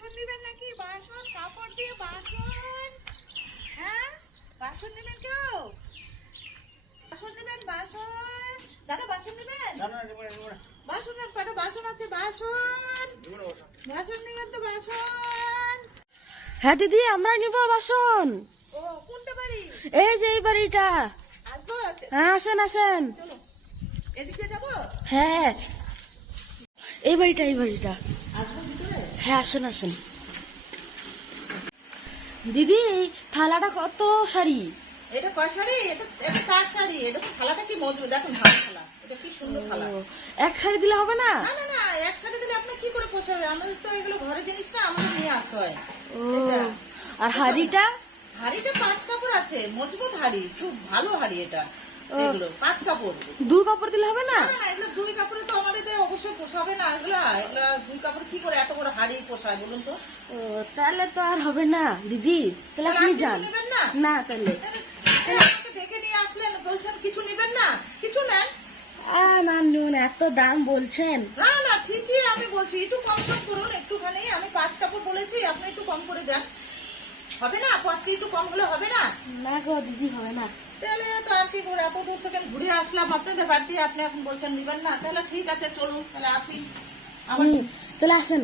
বাসন নেবেন নাকি? বাসন, কাপড় দিয়ে বাসন। হ্যাঁ, বাসন নেবেন কেউ? বাসন নেবেন? বাসন দাদা, বাসন নেবেন? বাসন নেন, কটা বাসন আছে? বাসন বাসন নেবেন তো? বাসন। হ্যাঁ দিদি, আমরা নিব বাসন। ও, কোনটা বাড়ি? এই যে এই বাড়িটা। আসবো? হ্যাঁ, আসেন আসেন। চলো, এদিকে যাবো? হ্যাঁ, এই বাড়িটা এই বাড়িটা। আসবো ভিতরে? হ্যাঁ, আসেন আসেন। দিদি, এই থালাটা কত শাড়ি? এটা কয় শাড়ি? এটা এটা কার শাড়ি? এটা থালাটা কি মজবুত, দেখুন ভালো থালা, এটা কি সুন্দর থালা। ও, এক শাড়ি দিলে হবে না? না না না, এক শাড়ি দিলে আপনার কি করে পোষাবে? আমাদের তো এগুলো ঘরের জিনিস না, আমাদের নিয়ে আসতে হয়। ও, এটা। আর হাড়িটা? হাড়িটা 5 কাপড় আছে, মজবুত হাড়ি, খুব ভালো হাড়ি এটা। ও। এগুলো 5 কাপড়। দু কাপড় দিলে হবে না? না না, এগুলো 2 কাপড়ে তো আমাদের অবশ্যই পোষাবে না। এগুলো 2 কাপড় কি করে এত বড় হাড়ি পোষায় বলুন তো? ও, তাহলে তো আর হবে না দিদি, তাহলে তাহলে আপনি আর কিছু যান। নেবেন না? না, তাহলে আমাকে ডেকে নিয়ে আসলেন, বলছেন কিছু নেবেন না? কিছু নেন। না নিন, এত দাম বলছেন। না না, ঠিকই আমি বলছি, একটু কম সম করুন একটুখানি। আমি 5 কাপড় বলেছি, আপনি একটু কম করে দেন। হবে না? 5 একটু কম হলে হবে না? না গো দিদি, হবে না। তাহলে তো আর কি করে, এত দূর থেকে ঘুরে আসলাম আপনাদের বাড়িতে, আপনি এখন বলছেন নিবেন না? তাহলে ঠিক আছে, চলুন তাহলে আসি। আমার তাহলে আসেন।